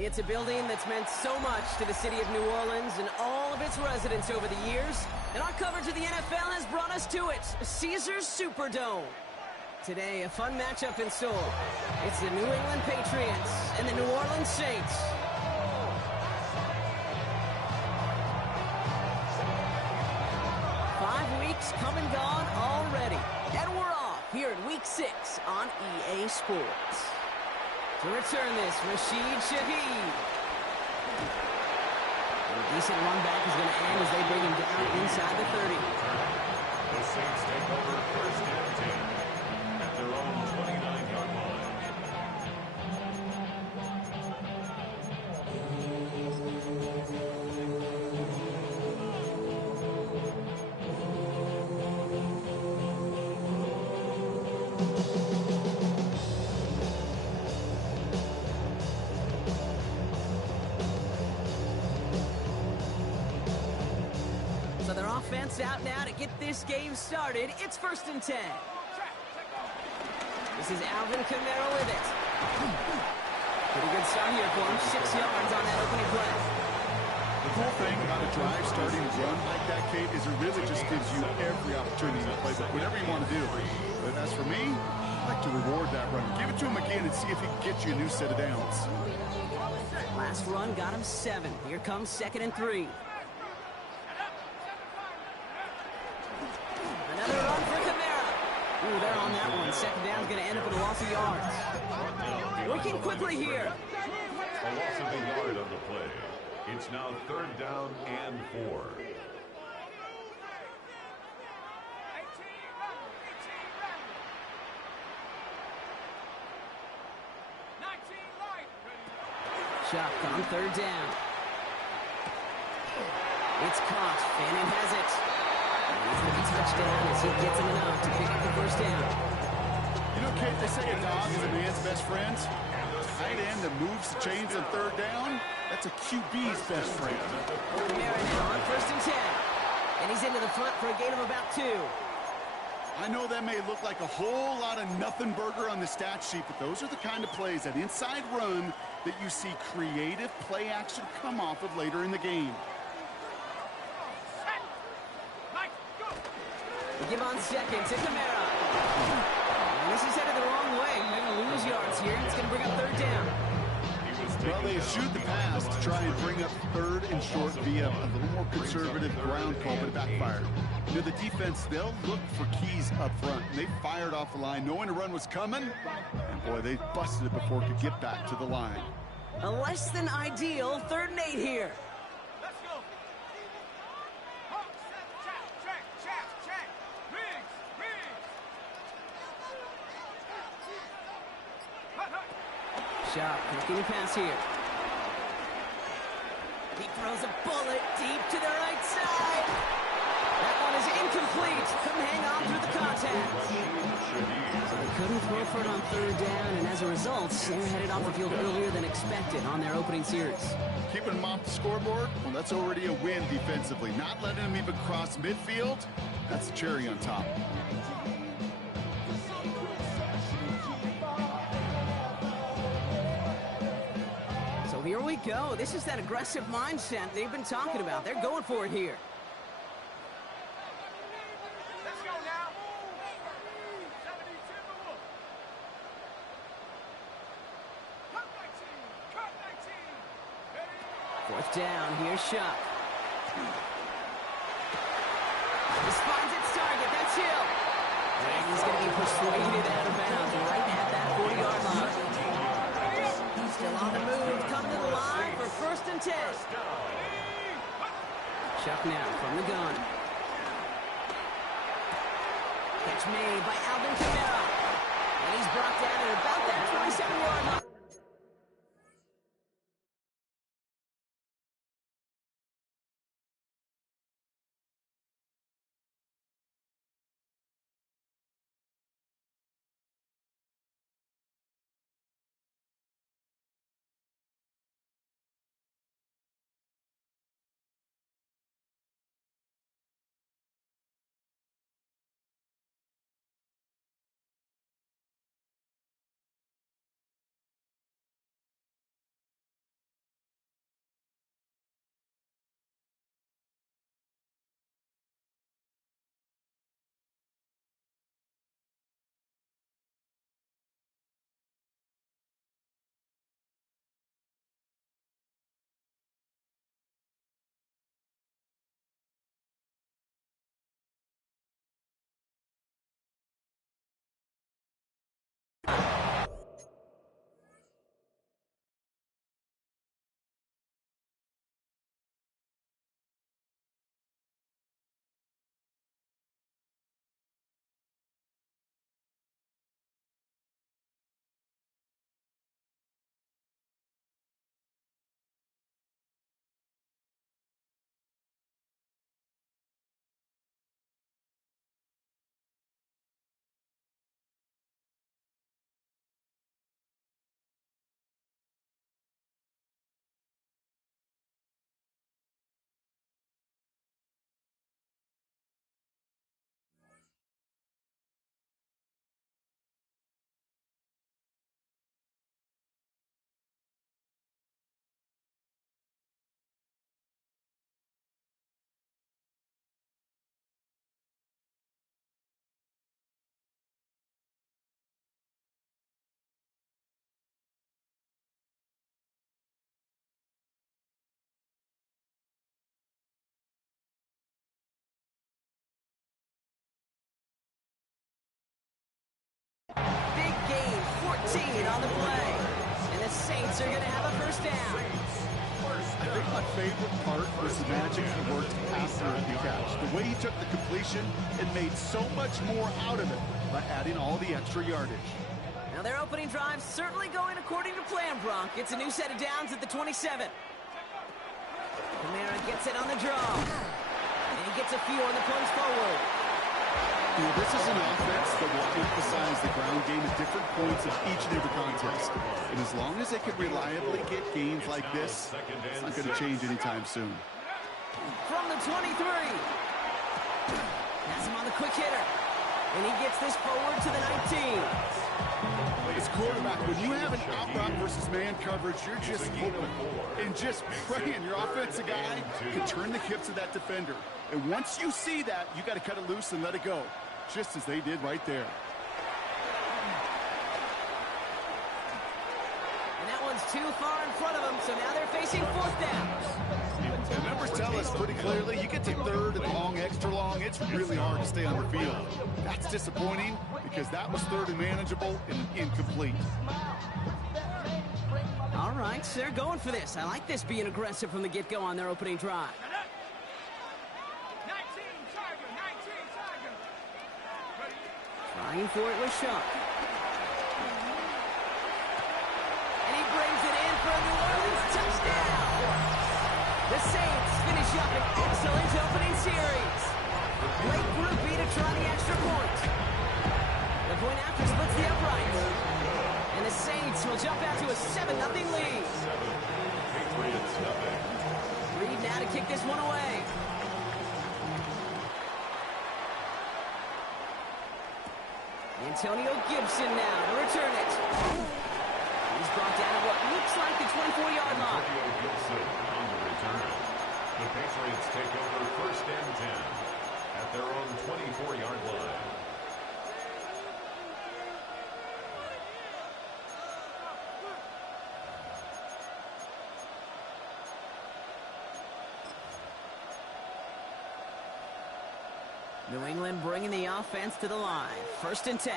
It's a building that's meant so much to the city of New Orleans and all of its residents over the years. And our coverage of the NFL has brought us to it, Caesars Superdome. Today, a fun matchup in store. It's the New England Patriots and the New Orleans Saints. Weeks come and gone already. And we're off here in Week 6 on EA Sports. To return this, Rashid Shaheed. A decent run back is going to end as they bring him down inside the 30. The Saints take over first and 10 at their own 29-yard line. So their offense out now to get this game started. It's 1st and 10. This is Alvin Kamara with it. Pretty good start here for him. 6 yards on that opening play. The cool thing about a drive starting to run like that, Kate, is it really just gives you every opportunity to play whatever you want to do. But as for me, I like to reward that run. Give it to him again and see if he can get you a new set of downs. Last run got him 7. Here comes 2nd and 3. Another run for Kamara. Ooh, they're on that one. 2nd down's going to end up with a loss of yards. Working quickly here. A loss of a yard on the play. It's now 3rd down and 4. Shotgun, 3rd down. It's caught. Fannin has it. He's going to be touchdown as he gets him enough to pick up the 1st down. You know, Kate, they say a dog is a man's best friend. Tight end that moves the chains on 3rd down, that's a QB's best friend. Kamara now on 1st and 10. And he's into the front for a gain of about 2. I know that may look like a whole lot of nothing burger on the stat sheet, but those are the kind of plays, that inside run, that you see creative play action come off of later in the game. We give on 2nd to Kamara. And this is headed the wrong way. They're going to lose yards here. It's going to bring up 3rd down. Well, they eschewed the pass to try and bring up 3rd and short via a little more conservative ground call, but it backfired. You know, the defense, they'll look for keys up front. They fired off the line knowing a run was coming, and boy, they busted it before it could get back to the line. A less than ideal 3rd and 8 here. Shot, looking to pass here. He throws a bullet deep to the right side. That one is incomplete. Couldn't hang on through the contact. So they couldn't throw for it on 3rd down, and as a result, they're headed off the field earlier than expected on their opening series. Keeping them off the scoreboard, well, that's already a win defensively. Not letting them even cross midfield, that's the cherry on top. Here we go. This is that aggressive mindset they've been talking about. They're going for it here. Let's go now. 4th down. Here's Shuck. This finds its target. That's Hill. And he's going to be persuaded out of bounds right at that 40-yard line. Still on the move, coming to the line for 1st and 10. Chuck now from the gun. Catch made by Alvin Kamara. And he's brought down at about that 27-yard line. Patriots are going to have a first down. I think my favorite part was the magic that worked after the catch. The way he took the completion and made so much more out of it by adding all the extra yardage. Now their opening drive certainly going according to plan, Bronk. It's a new set of downs at the 27. Kamara gets it on the draw. And he gets a few on the plunge forward. Yeah, this is an offense that will emphasize the ground game at different points of each and every contest. And as long as they can reliably get gains like this, it's not going to change anytime soon. From the 23. Has him on the quick hitter. And he gets this forward to the 19. As quarterback, when you have an out route versus man coverage, you're just hoping and just praying your offensive guy can turn the hips of that defender. And once you see that, you got to cut it loose and let it go, just as they did right there. And that one's too far in front of them, so now they're facing fourth down. The numbers tell us pretty clearly, you get to third and long, extra long, it's really hard to stay on the field. That's disappointing because that was third and manageable and incomplete. All right, so they're going for this. I like this being aggressive from the get-go on their opening drive. 19, Tiger, 19, Tiger. Trying for it with Sharp. And he brings it in for a New Orleans touchdown. The Saints finish up an excellent opening series. Great groupie to try the extra point. The point after splits the uprights. And the Saints will jump out to a 7-0 lead. Patriots nothing. Reed now to kick this one away. Antonio Gibson now to return it. He's brought down at what looks like the 24-yard line. Antonio Gibson on the return. The Patriots take over first and 10 at their own 24-yard line. New England bringing the offense to the line. First and 10.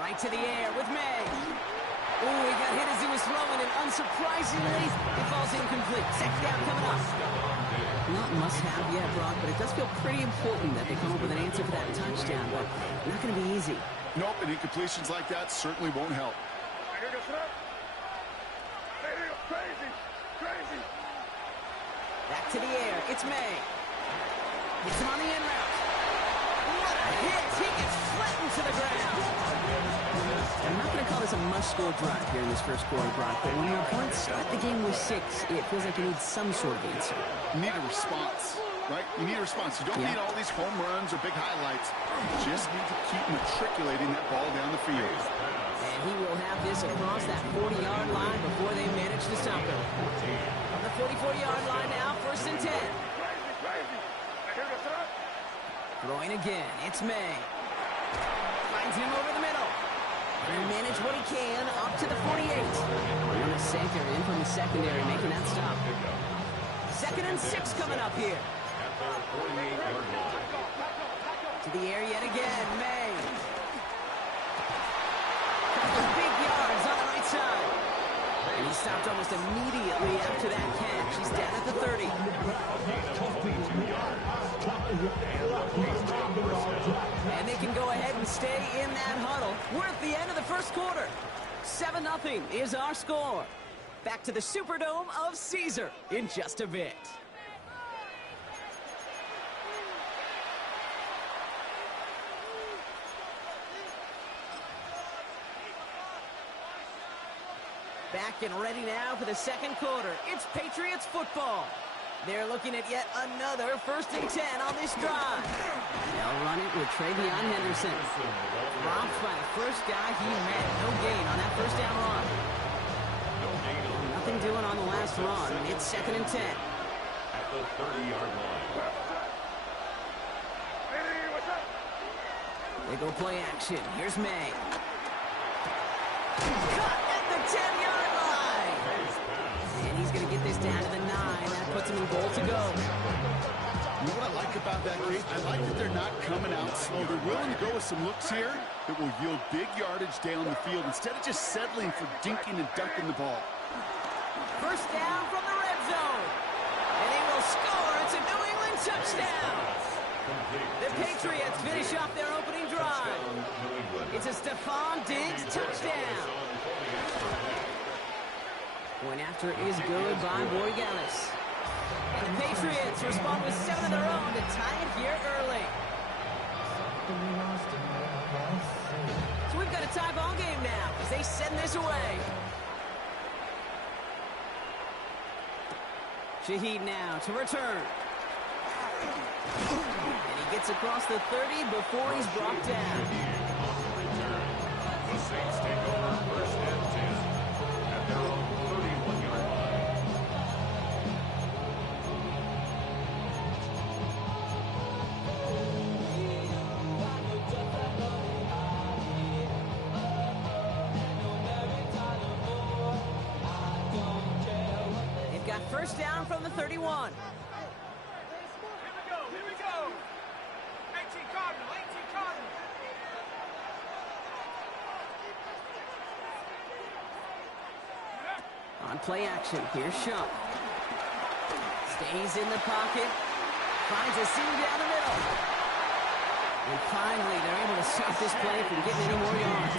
Right to the air with May. Ooh, he got hit as he was throwing, and unsurprisingly, it falls incomplete. Second down coming up. Not must-have yet, Brock, but it does feel pretty important that they come up with an answer for that touchdown, but not going to be easy. Nope, and incompletions like that certainly won't help. Back to the air. It's May. Hits him on the in route. What a hit. He gets flattened to the ground. I'm not going to call this a must-score drive here in this first quarter, Brock, but when your opponents start the game with 6, it feels like you need some sort of answer. You need a response, right? You need a response. You don't need all these home runs or big highlights. You just need to keep matriculating that ball down the field. And he will have this across that 40-yard line before they manage to stop him. On the 44-yard line now, first and 10. Throwing again, it's May. Finds him over the middle. And manage what he can up to the 48. One Sanker in from the secondary making that stop. Second and 6 coming up here. At their 48-yard line. To the air yet again, May. Couple big yards on the right side. And he stopped almost immediately after that catch. He's down at the 30. And they can go ahead and stay in that huddle. We're at the end of the first quarter. 7-0 is our score. Back to the Superdome of Caesar in just a bit. Back and ready now for the second quarter. It's Patriots football. They're looking at yet another first and 10 on this drive. They'll run it with Travion Henderson. Dropped by the first guy he met. No gain on that first down run. Nothing doing on the last run. It's second and 10. At the 30-yard line. They go play action. Here's May. Cut at the 10-yard line. And he's going to get this down to the 9. That puts him in goal to go. You know what I like like about that, Kate? I like that they're not coming out slow. They're willing to go with some looks here that will yield big yardage down the field instead of just settling for dinking and ducking the ball. First down from the red zone. And he will score. It's a New England touchdown. The Patriots finish off their opening drive. It's a Stephon Diggs touchdown. Point after is good by Borregales. And the Patriots respond with 7 of their own to tie it here early. So we've got a tie ball game now as they send this away. Shaheed now to return. And he gets across the 30 before he's brought down. The Saints take over first and 10 at their own 31-yard line. They've got first down from the 31. Here we go. 18 Cardinal, 18 Cardinal. On play action, here's Shuck. Stays in the pocket. Finds a seam down the middle. And finally, they're able to stop this play from getting any more yards.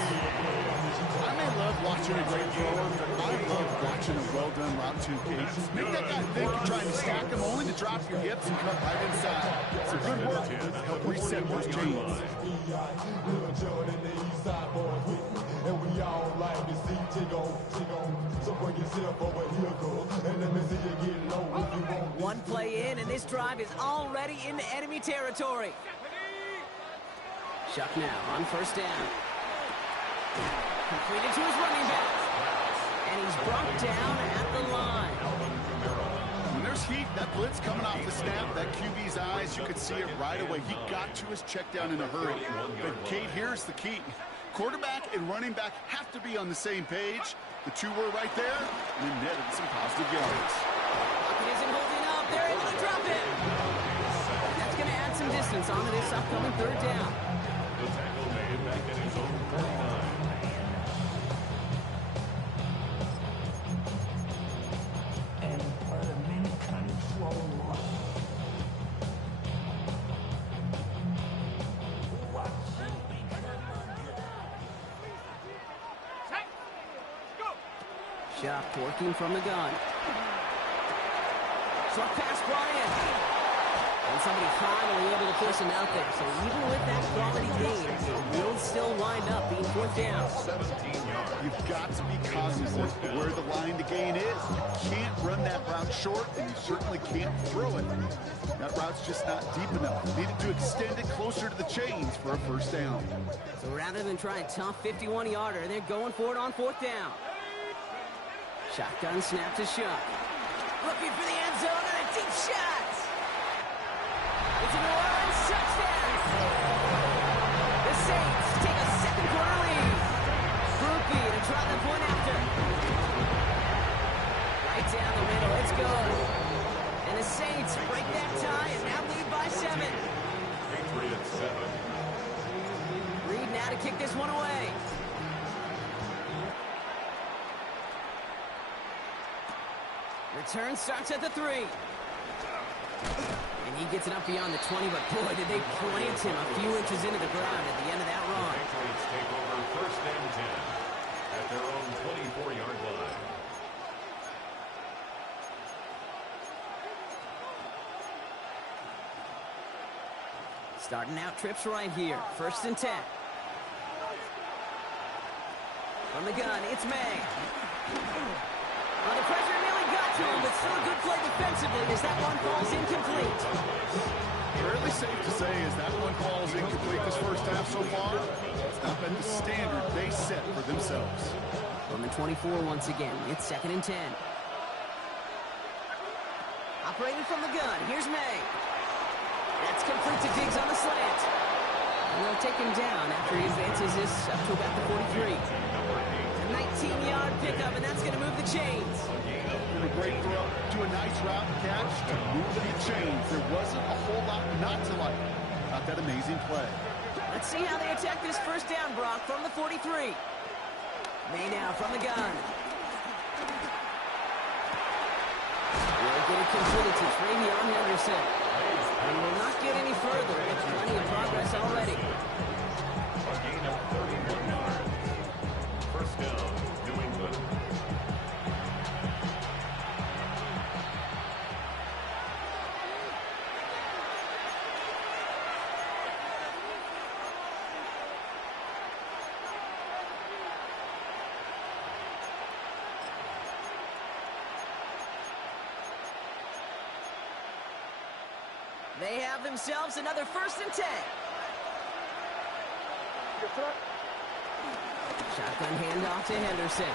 I may love watching a great thrower, but I love watching a well-done route to Kate. Make that guy think you're trying to stack him only to drop your hips and come right inside. It's a good work to help reset those chains. And we all like to see Tigo. So bring yourself over here, girl, and let me see you get low if you want. One play in, and this drive is already into enemy territory. Shuck now on first down. Completed to his running back. And he's brought down at the line. When there's heat, that blitz coming off the snap, that QB's eyes, you could see it right away. He got to his check down in a hurry. But Kate, here's the key. Quarterback and running back have to be on the same page. The two were right there, and then netted some positive yards. It isn't holding up. They're able to drop it. That's going to add some distance onto this upcoming third down. The tackle made back at his own 49. And permanent control. Shuck working from the gun. Short pass brought in. And somebody finally able to force him out there. So even with that quality gain, it will still wind up being fourth down. 17 yards. You've got to be cognizant of where the line to gain is. You can't run that route short, and you certainly can't throw it. That route's just not deep enough. You needed to extend it closer to the chains for a first down. So rather than try a tough 51-yarder, they're going for it on fourth down. Shotgun snap to Shuck. Looking for the end zone and a deep shot. It's a New Orleans touchdown. The Saints take a second quarter lead. Groupie to try the point after. Right down the middle, it's good. And the Saints break that tie and now lead by 7. Patriots 7. Reed now to kick this one away. Return starts at the 3. And he gets it up beyond the 20, but boy, did they plant him a few inches into the ground at the end of that run. Patriots take over first and 10 at their own 24-yard line. Starting out trips right here. First and 10. From the gun, it's May. Well, the pressure nearly got to him, but still a good play defensively as that one falls incomplete. Fairly safe to say as that one falls incomplete this first half so far, it's not been the standard they set for themselves. From the 24 once again, it's second and 10. Operating from the gun, here's May. That's complete to Diggs on the slant. And they'll take him down after he advances this up to about the 43. A 19-yard pickup, and that's going to move the chains. And a great throw to a nice route catch to move the chains. There wasn't a whole lot not to like about that amazing play. Let's see how they attack this first down, Brock, from the 43. May now from the gun. Will get it completed to Travion Henderson. And will not get any further. It's plenty of progress already. A gain of 31 yards. First down, New England. They have themselves another 1st and 10. Shotgun handoff to Henderson.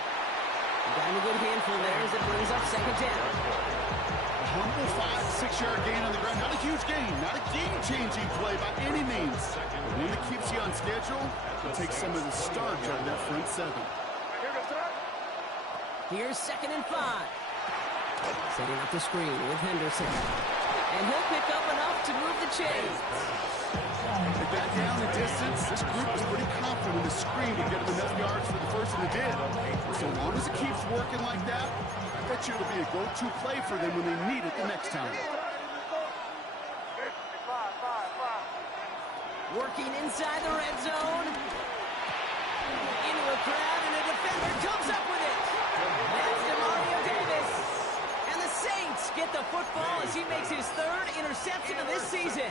Got him a good handful there as it brings up 2nd down. A humble 5-6-yard gain on the ground. Not a huge gain, not a game-changing play by any means. But one that keeps you on schedule will take some of the starch out of that front 7. Here's 2nd and 5. Setting up the screen with Henderson. And he'll pick up enough to move the chains. They got down the distance. This group was pretty confident the screen would get them enough yards for the first, and it did. So long as it keeps working like that, I bet you it'll be a go-to play for them when they need it the next time. Working inside the red zone. Into a crowd, and a defender comes up with it. That's DeMario Davis. And the Saints get the football as he makes his 3rd interception of this season.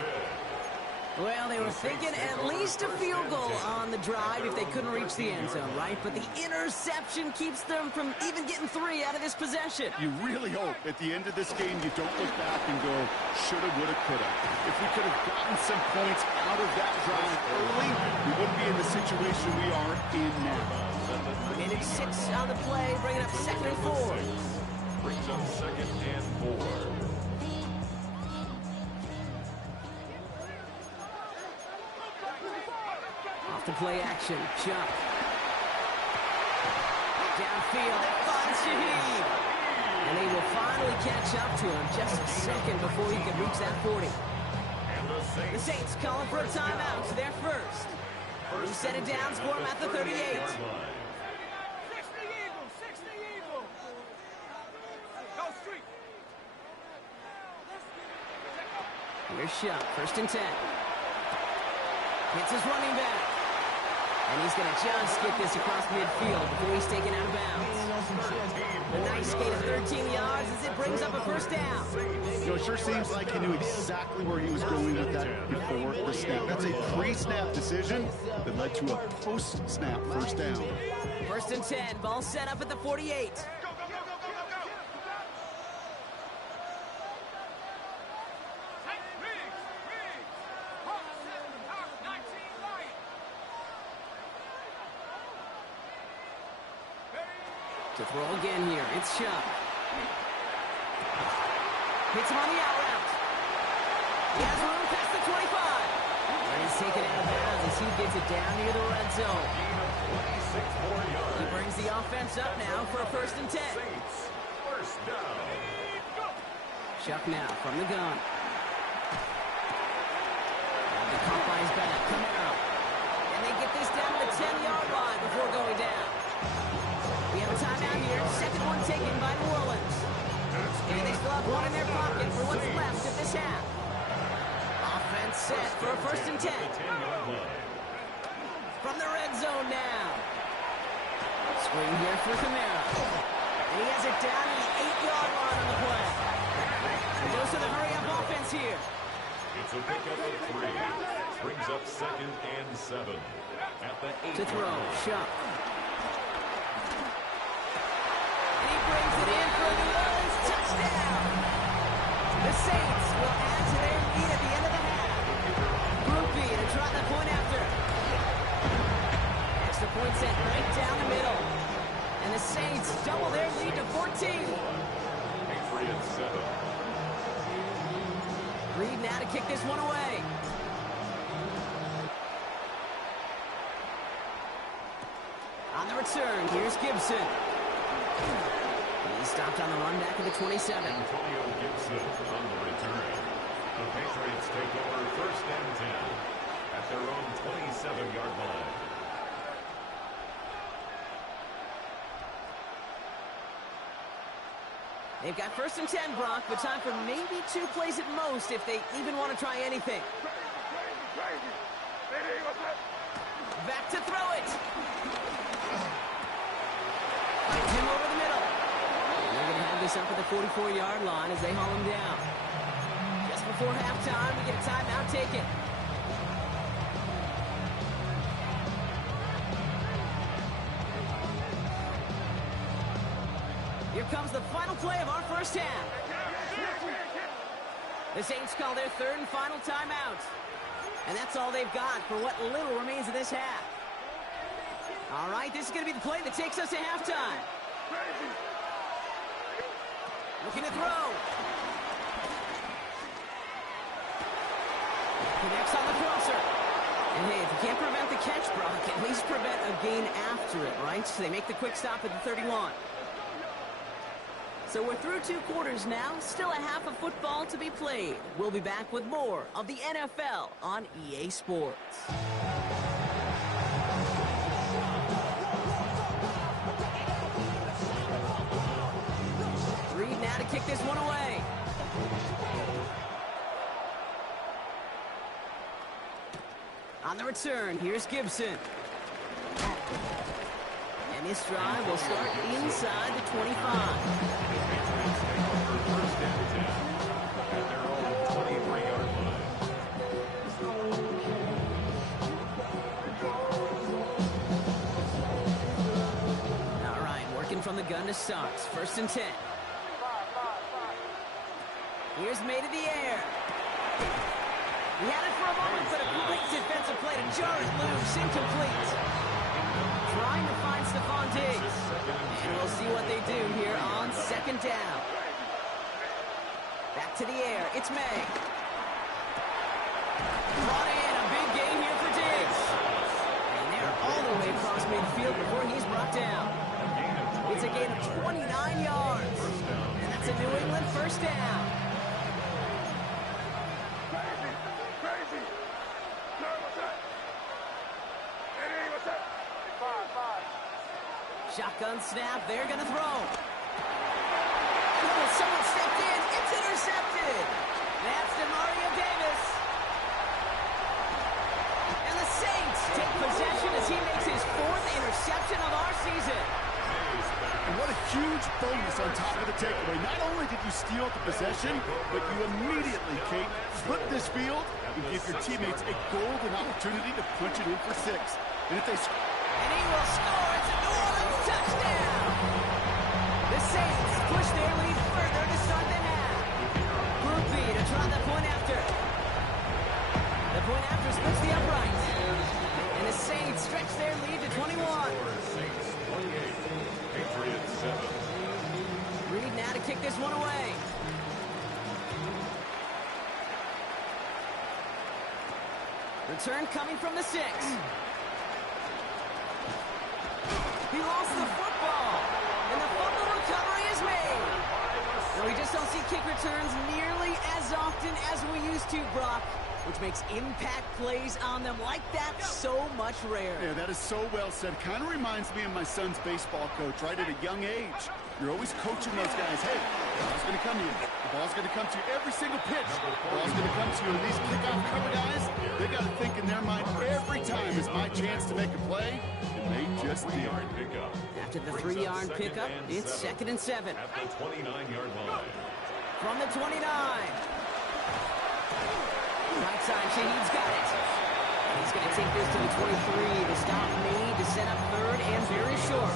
Well, they were thinking at least a field goal on the drive if they couldn't reach the end zone, right? But the interception keeps them from even getting 3 out of this possession. You really hope at the end of this game you don't look back and go, shoulda, woulda, coulda. If we could have gotten some points out of that drive early, we wouldn't be in the situation we are in now. Minute 6 on the play, bringing up 2nd and 4. Brings up 2nd and 4. Off the play action, Chuck. Downfield, it finds Shaheed. And they will finally catch up to him just a second before he can reach that 40. The Saints calling for a timeout. They're first. We set it down, score him at the 38. 6 the Eagle. Go street. Here's Shuck, 1st and 10. Hits his running back. And he's going to just get this across midfield before he's taken out of bounds. A nice gain of 13 yards as it brings up a 1st down. You know, it sure seems like he knew exactly where he was going with that before the snap. That's a pre-snap decision that led to a post-snap 1st down. 1st and 10, ball set up at the 48. To throw again here, it's Shuck. Hits him on the out route. He has room past the 25. And he's taken out of bounds as he gets it down near the red zone. He brings the offense up now for a 1st and 10. First down. Shuck now from the gun. And the caught by his back, Camaro. And they get this down to the 10-yard line before going down. We have a timeout here. 2nd one taken by New Orleans. And they still have one in their pocket for what's left of this half. Offense set for a 1st and 10. From the red zone now. Screen here for Camaro. And he has it down to the 8-yard line on the play. And goes to the hurry-up offense here. It's a pickup of 3. Brings up 2nd and 7. At the 8. To throw, Shuck. Brings it in for a New Orleans touchdown. The Saints will add to their lead at the end of the half. Groupie to try the point after. Extra point set right down the middle. And the Saints double their lead to 14. Patriots 7. Reed now to kick this one away. On the return, here's Gibson. He stopped on the run back at the 27. Antonio Gibson on the return. The Patriots take over first and 10 at their own 27-yard line. They've got first and 10, Brock, but time for maybe 2 plays at most if they even want to try anything. Back to throw it. Finds him over the middle. And they're going to have this up at the 44-yard line as they haul him down. Just before halftime, we get a timeout taken. Here comes the final play of our first half. The Saints call their third and final timeout. And that's all they've got for what little remains of this half. All right, this is going to be the play that takes us to halftime. Looking to throw. Connects on the crosser. And hey, if you can't prevent the catch, Brock, at least prevent a gain after it, right? So they make the quick stop at the 31. So we're through 2 quarters now, still a half of football to be played. We'll be back with more of the NFL on EA Sports. Reed now to kick this one away. On the return, here's Gibson. And this drive will start inside the 25. First and 10 at their own 23-yard line. All right, working from the gun to start. First and 10. Here's made in the air. He had it for a moment, but a great defensive play to jar it loose, incomplete. Trying to find Stephon Diggs. And we'll see what they do here on second down. Back to the air. It's May. Brought in a big gain here for Diggs. And they're all the way across midfield before he's brought down. It's a gain of 29 yards. And that's a New England first down. Shotgun snap, they're going to throw. Oh, someone stepped in, it's intercepted. That's DeMario Davis. And the Saints take possession as he makes his 4th interception of our season. And what a huge bonus on top of the takeaway. Not only did you steal the possession, but you immediately, Kate, flip this field and give your teammates a golden opportunity to punch it in for 6. And if they score... And he will score. It's a New Orleans touchdown. The Saints push their lead further to start the half. Group B to try the point after. The point after splits the uprights. And the Saints stretch their lead to 21. Saints 28, Patriots 7. Reed now to kick this one away. Return coming from the 6. He lost the football, and the fumble recovery is made. Now, we just don't see kick returns nearly as often as we used to, Brock, which makes impact plays on them like that so much rarer. Yeah, that is so well said. Kind of reminds me of my son's baseball coach, right at a young age. You're always coaching those guys. Hey, the ball's going to come to you. The ball's going to come to you every single pitch. The ball's going to come to you. And these kickoff cover guys, they got to think in their mind every time is my chance to make a play. And they just did. After the 3-yard pickup, it's 2nd and 7. At the 29-yard line. From the 29. Right side, Shaheed's got it. He's going to take this to the 23 to stop Meade to set up 3rd and very short.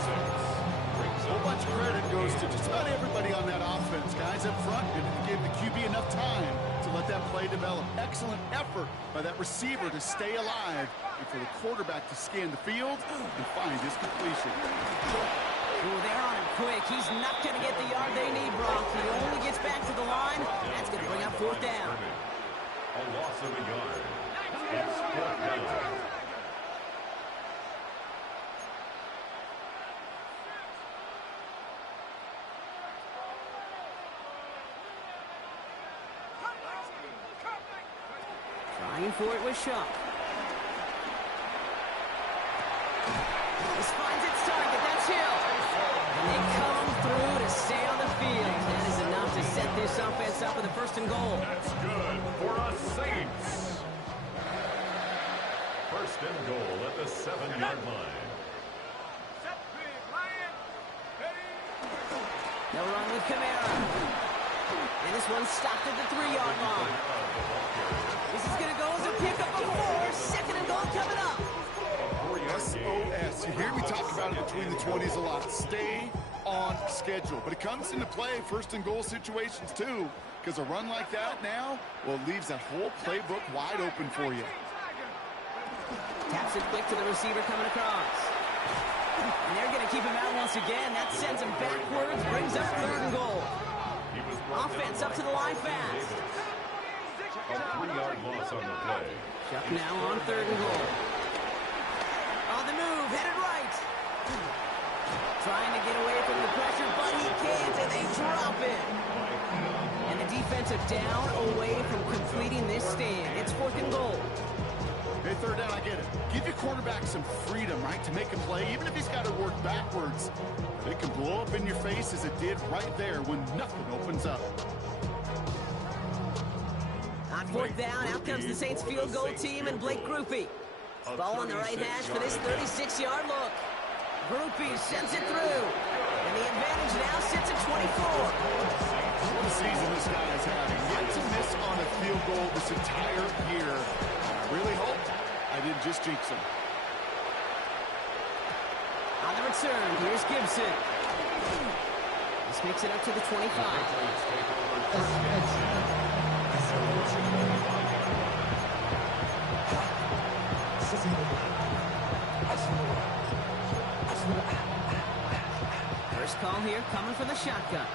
A whole bunch of credit goes to just about everybody on that offense. Guys up front gave the QB enough time to let that play develop. Excellent effort by that receiver to stay alive and for the quarterback to scan the field and find his completion. Ooh, they're on him quick. He's not going to get the yard they need, Brock. He only gets back to the line. That's going to bring up 4th down. A loss of a yard. It's 4th down. Looking for it with Shuck. This finds its target. That's Hill. And they come through to stay on the field. That is enough to set this offense up with a 1st and goal. That's good for us Saints. 1st and goal at the 7-yard line. Set big, Lion. Ready? They'll run with Kamara. And this one stopped at the 3-yard line. This is going to go as a pickup of 4. 2nd and goal coming up. SOS. You hear me talk about it between the 20s a lot. Stay on schedule. But it comes into play 1st and goal situations too. Because a run like that now, well, it leaves that whole playbook wide open for you. Taps it quick to the receiver coming across. And they're going to keep him out once again. That sends him backwards, brings up 3rd and goal. Offense up to the line fast. A 3-yard loss on the play. Chuck now on 3rd and goal. On the move, headed right. Trying to get away from the pressure, but he can't, and they drop it. And the defensive down away from completing this stand. It's 4th and goal. Hey, 3rd down, I get it. Give your quarterback some freedom, right, to make a play, even if he's got to work backwards. It can blow up in your face as it did right there when nothing opens up. On 4th down, out comes the Saints field goal team and Blake Grupe. Ball on the right hash for this 36-yard look. Grupe sends it through. And the advantage now sits at 24. What a season this guy has had. Yet to miss on a field goal this entire year. I really hope I didn't just jinx him. On the return, here's Gibson. This makes it up to the 25. First call here coming for the shotgun.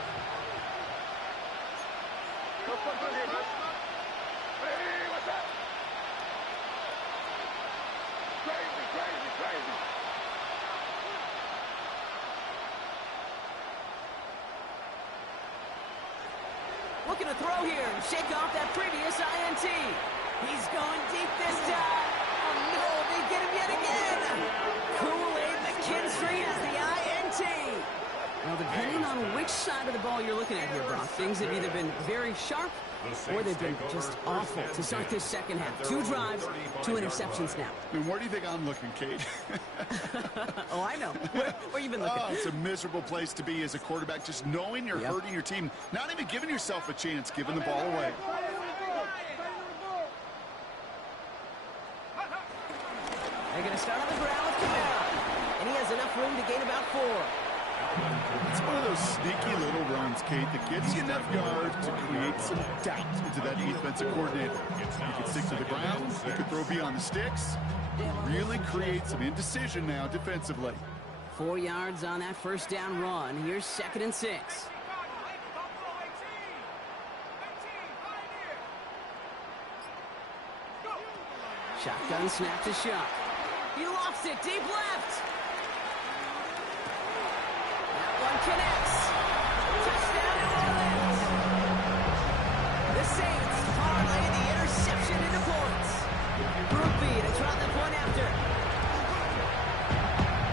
Looking to throw here and shake off that previous INT. He's going deep this time. Oh no, they get him yet again. Kool-Aid McKinstry has the INT. Well, depending on which side of the ball you're looking at here, Brock, things have either been very sharp or they've been just awful to start this 2nd half. 2 drives, 2 interceptions now. And where do you think I'm looking, Kate? Oh, I know. Where you been looking? Oh, it's a miserable place to be as a quarterback, just knowing you're hurting your team, not even giving yourself a chance, giving the ball away. They're going to start on the ground with Kamara. And he has enough room to gain about 4. It's one of those sneaky little runs, Kate, that gets you enough yards to create some doubt into that defensive coordinator. You can stick to the ground, you can throw beyond the sticks, and really create some indecision now defensively. 4 yards on that 1st down run. Here's 2nd and 6. Shotgun snap to Shuck. He lofts it deep left. That one connects. Touchdown, New Orleans. The Saints parlay the interception into points. Grupe to try the point after.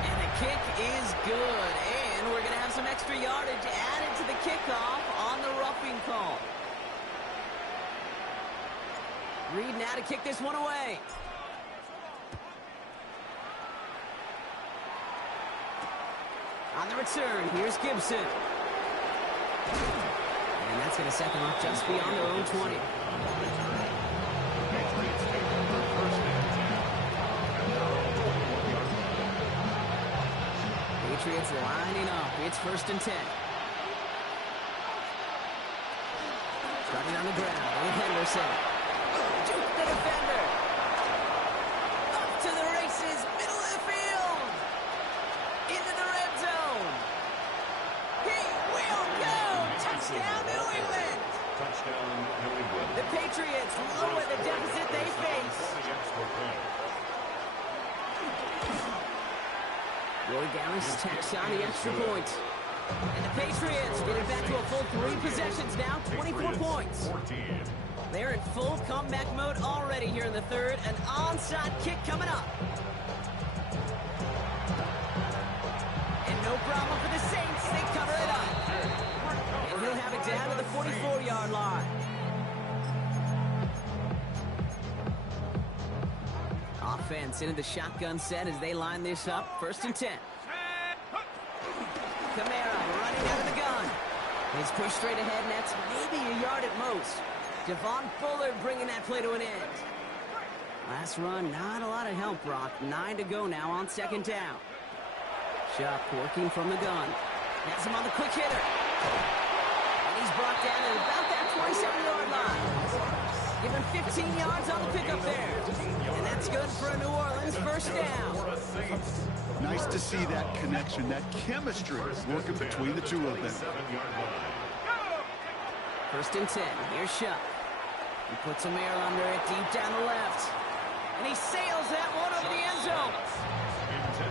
And the kick is good. And we're going to have some extra yardage added to the kickoff on the roughing call. Reed now to kick this one away. On the return, here's Gibson. And that's going to set them up just beyond their own 20. Patriots lining up. It's 1st and 10. Starting on the ground with Henderson. Juke the defender. Up to the races, middle of the field. Into the red zone. He will go. Touchdown, New England. Touchdown, New England. The Patriots lower the deficit they face. Roy Dallas tacks on the extra point. And the Patriots get it back to a full 3 possessions now, 24 points. They're in full comeback mode already here in the third. An onside kick coming up. And no problem for the Saints. They cover it up. And he'll have it down to the 44-yard line. Offense into the shotgun set as they line this up. 1st and 10. Kamara running out of the gun. He's pushed straight ahead, and that's maybe a yard at most. Devon Bullard bringing that play to an end. Last run, not a lot of help, Brock. 9 to go now on 2nd down. Shuck working from the gun. Has him on the quick hitter. And he's brought down at about that 27-yard line. Give him 15 yards on the pickup there. And that's good for a New Orleans 1st down. Nice to see that connection, that chemistry working between the two of them. 1st and 10. Here's Shuck. He puts a mirror under it deep down the left. And he sails that one over the end zone.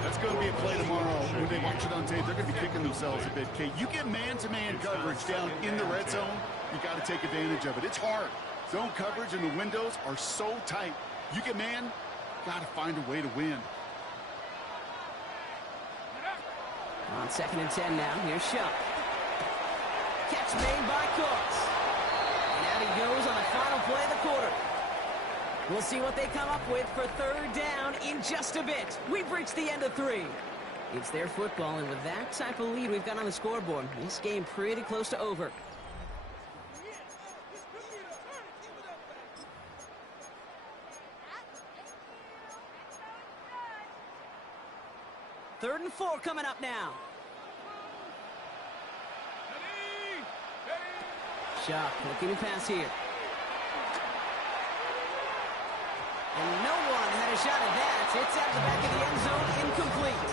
That's going to be a play tomorrow. When they watch it on tape, they're going to be kicking themselves a bit. Kate, you get man-to-man coverage down in the red zone, you got to take advantage of it. It's hard. Zone coverage and the windows are so tight. You get man, got to find a way to win. On 2nd and 10 now, here's Shuck. Catch made by Cooks. And out he goes on the final play of the quarter. We'll see what they come up with for 3rd down in just a bit. We've reached the end of 3. It's their football, and with that type of lead we've got on the scoreboard, this game pretty close to over. Third and 4 coming up now. Shuck looking to pass here. And no one had a shot at that. It's at the back of the end zone, incomplete.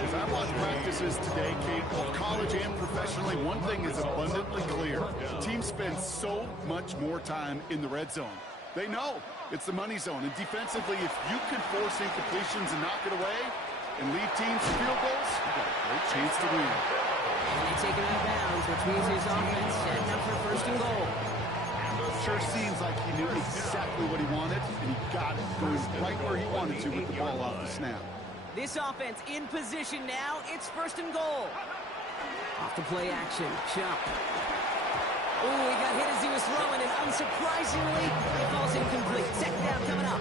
As I watch practices today, Kate, both college and professionally, one thing is abundantly clear. Teams spend so much more time in the red zone. They know it's the money zone. And defensively, if you can force incompletions and knock it away and lead teams to field goals, you got a great chance to win. And they take him out of bounds, which means his offense setting up for 1st and goal. Sure seems like he knew exactly what he wanted, and he got it. Going right where he wanted to with the ball off the snap. This offense in position now. It's 1st and goal. Off the play action. Shuck. Oh, he got hit as he was throwing, and unsurprisingly, it falls incomplete. 2nd down coming up.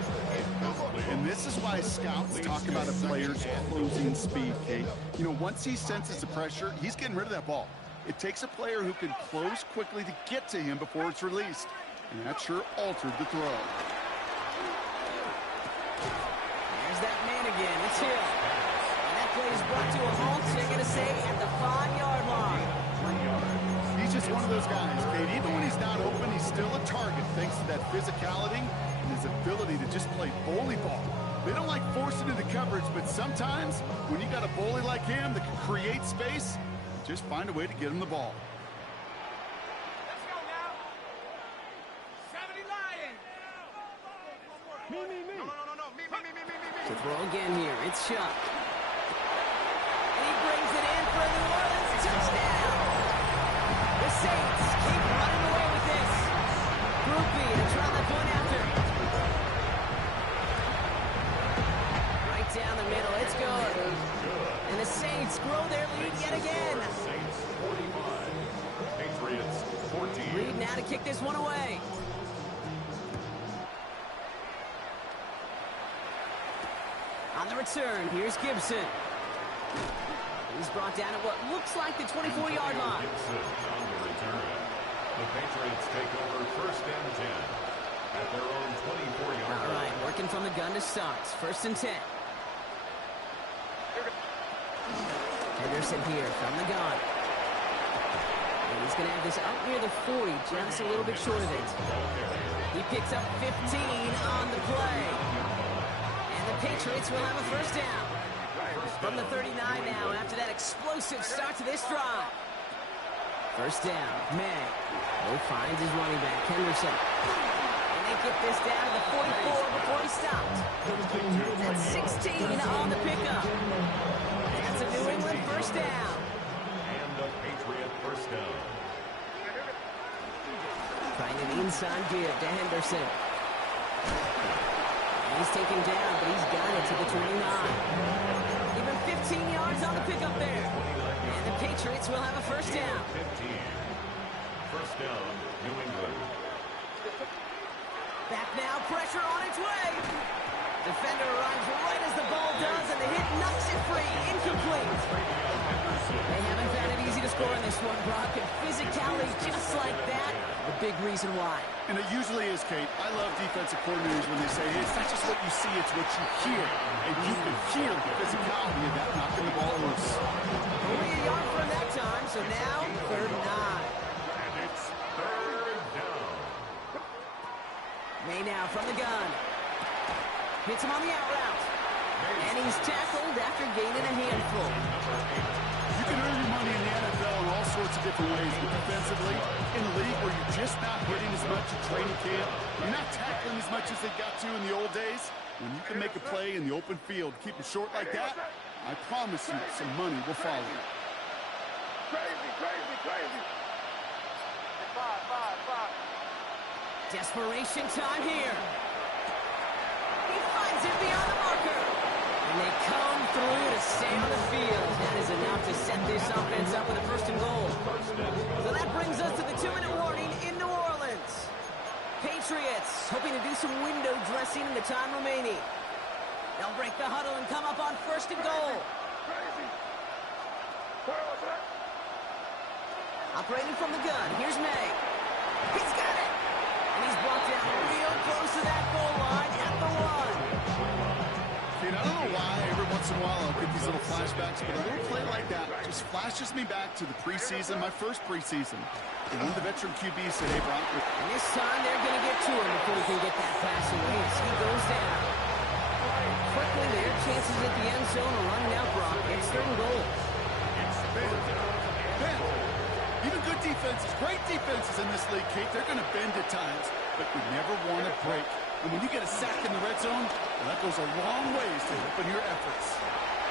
And this is why scouts talk about a player's closing speed, Kate. You know, once he senses the pressure, he's getting rid of that ball. It takes a player who can close quickly to get to him before it's released. And that sure altered the throw. There's that man again. It's Hill. And that play is brought to a halt, so they're going to say at the 5-yard line. He's just one of those guys, Kate. Even when he's not open, he's still a target thanks to that physicality and his ability to just play bully ball. They don't like forcing into coverage, but sometimes when you got a bully like him that can create space, just find a way to get him the ball. Let's go now. 70 Lions. Me. No. Me. To throw again here. It's Shuck. And he brings it in for a New Orleans touchdown. The Saints keep running away with this. Groupie to try the point after. Right down the middle. It's good. And the Saints grow their lead yet again. Saints 45, Patriots 14. Reed now to kick this one away. On the return, here's Gibson. He's brought down at what looks like the 24-yard line. Gibson on the return. The Patriots take over 1st and 10 at their own 24-yard line. All right, working from the gun to start. 1st and 10. Henderson here from the gun. And he's going to have this up near the 40, just a little bit short of it. He picks up 15 on the play. And the Patriots will have a 1st down. From the 39 now after that explosive start to this drive. 1st down, May. He finds his running back, Henderson. And they get this down to the 44 before he stopped. That's 16 on the pickup. That's a New England 1st down. And a Patriot 1st down. Trying an inside give to Henderson. He's taken down, but he's got it to the 29. Even 15 yards on the pickup there. And the Patriots will have a first down. 15. First down, New England. Back now, pressure on its way. Defender arrives right as the ball does, and the hit knocks it free. Incomplete. They haven't found it easy to score in this one, Brock. And physicality just like that, the big reason why. And it usually is, Kate. I love defensive coordinators when they say, hey, it's not just what you see, it's what you hear. And you can hear the physicality of that knocking the ball loose. Only a yard from that time, so now 3rd and 9. And it's 3rd down. May now from the gun. Hits him on the out route. And he's tackled after gaining a handful. You can earn your money in the NFL in all sorts of different ways, but defensively, in a league where you're just not hitting as much at training camp, you're not tackling as much as they got to in the old days, when you can make a play in the open field, keep it short like that, I promise you some money will follow. Crazy, crazy, crazy. Five. Desperation time here. He finds it beyond the marker. And they come through to stay on the field. That is enough to set this offense up with a 1st and goal. So that brings us to the 2-minute warning in New Orleans. Patriots hoping to do some window dressing in the time remaining. They'll break the huddle and come up on 1st and goal. Operating from the gun, here's May. He's got it! And he's brought down real close to that goal line at the 1. I don't know why every once in a while I'll get these little flashbacks, but a little play like that just flashes me back to the preseason, my first preseason. And one of the veteran QBs said, hey, Brock. And this time they're going to get to him before he can get that pass away as he goes down. Quickly, their chances at the end zone are running out, Brock. It's 3rd and goal. Ben, even good defenses, great defenses in this league, Kate, they're going to bend at times, but we never want to break. And when you get a sack in the red zone, well, that goes a long ways to helping your efforts.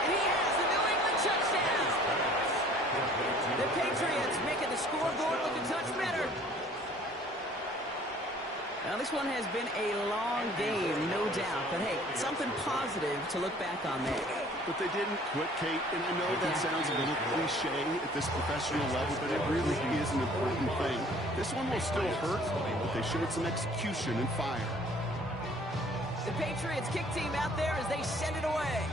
And he has the New England touchdown. The Patriots making the scoreboard look a touch better. Now, this one has been a long game, no doubt. But, hey, something positive to look back on there. But they didn't quit, Kate, and I know that sounds a little cliche at this professional level, but it really is an important thing. This one will still hurt, but they showed some execution and fire. The Patriots kick team out there as they send it away.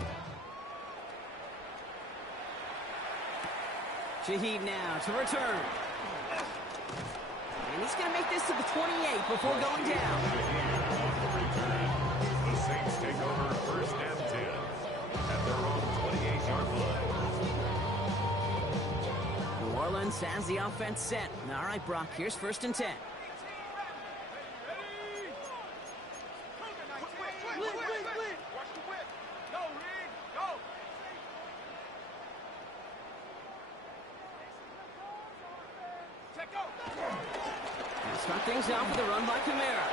Shaheed now to return. And he's going to make this to the 28 before going down. The Saints take over 1st and 10 at their own 28-yard line. New Orleans has the offense set. All right, Brock, here's 1st and 10. Start things off with a run by Kamara.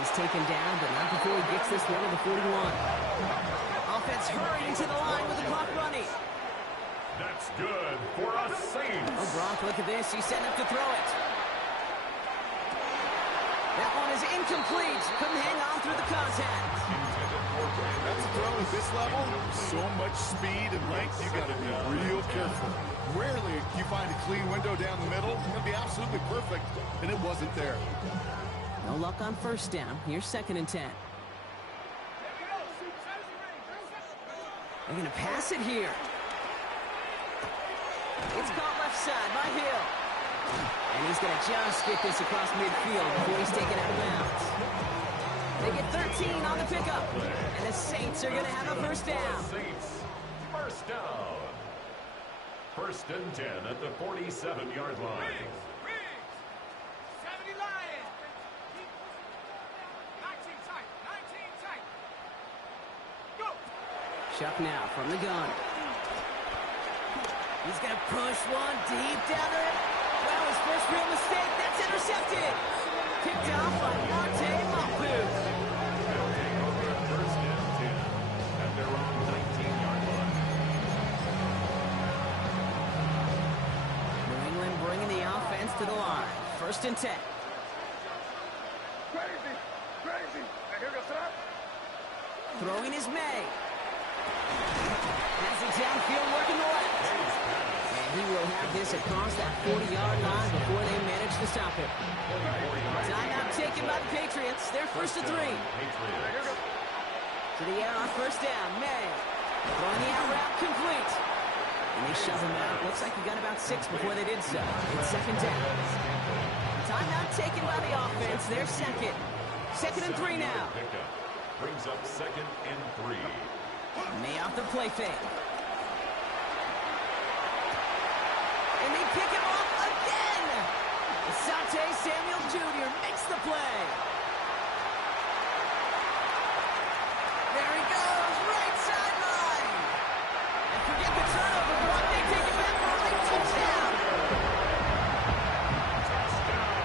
He's taken down, but not before he gets this one to the 41. Offense hurrying to the line with the clock running. That's good for a Saints. Oh, Brock, look at this. He's setting up to throw it. That one is incomplete. Couldn't hang on through the contact. That's a throw at this level. So much speed and length, you got to be real careful. Rarely do you find a clean window down the middle. It'll be absolutely perfect, and it wasn't there. No luck on 1st down. Here's 2nd and 10. They're going to pass it here. It's caught left side by Hill. And he's going to just get this across midfield before he's taken out of bounds. They get 13 on the pickup. And the Saints are going to have a 1st down. Saints, 1st down. 1st and 10 at the 47-yard line. Riggs. 70 Lions. 19 tight. Go. Chuck now from the gun. He's going to push one deep down there. Well, his first real mistake. That's intercepted. Picked off by Marte Mapu. They'll take over 1st and 10 at their own 19-yard line. New England bringing the offense to the line. First and 10. Crazy. Crazy. And here goes up. Throwing is May. Has it downfield working the left. And he will have this across that 40-yard line before they manage to stop it. Timeout taken by the Patriots. They're first and 3. To the air on first down. May. Throwing the out route complete. And they shove him out. Looks like he got about 6 before they did so. It's second down. Timeout taken by the offense. They're second. Second and 3 now. Brings up second and 3. May off the play fake. And they pick him off again. Asante Samuel Jr. makes the play. There he goes, right sideline. And forget the turnover block. They take it back for a late touchdown.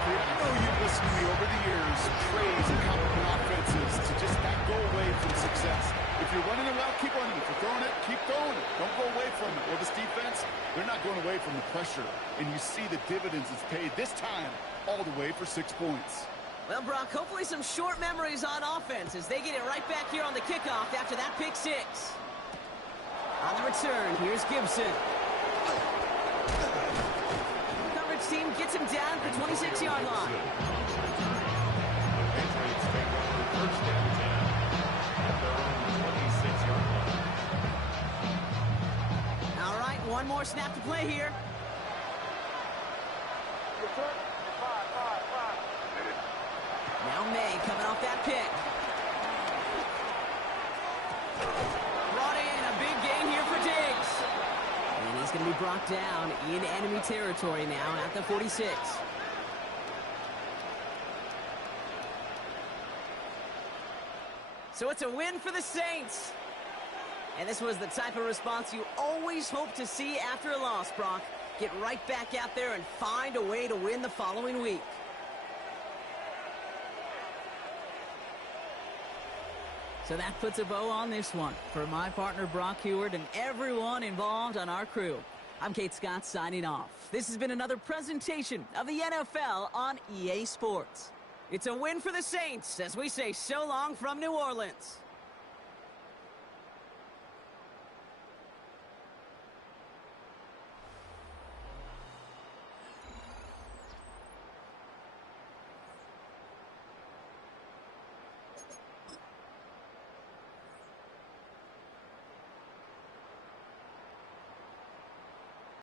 I know you've listened to me over the years, praise and compliment offenses to just not go away from success. If you're running a route, keep running. If you're throwing it, keep throwing it. Don't go away from it. Well, this defense, they're not going away from the pressure. And you see the dividends it's paid this time all the way for 6 points. Well, Brock, hopefully some short memories on offense as they get it right back here on the kickoff after that pick 6. On the return, here's Gibson. Coverage team gets him down at the 26-yard line. The Patriots take over first and 10 at their own 26-yard line. All right, one more snap to play here. Now May coming off that pick. Brought in a big gain here for Diggs. And he's going to be brought down in enemy territory now at the 46. So it's a win for the Saints. And this was the type of response you always hope to see after a loss, Brock. Get right back out there and find a way to win the following week. So that puts a bow on this one. For my partner, Brock Heward, and everyone involved on our crew, I'm Kate Scott signing off. This has been another presentation of the NFL on EA Sports. It's a win for the Saints as we say so long from New Orleans.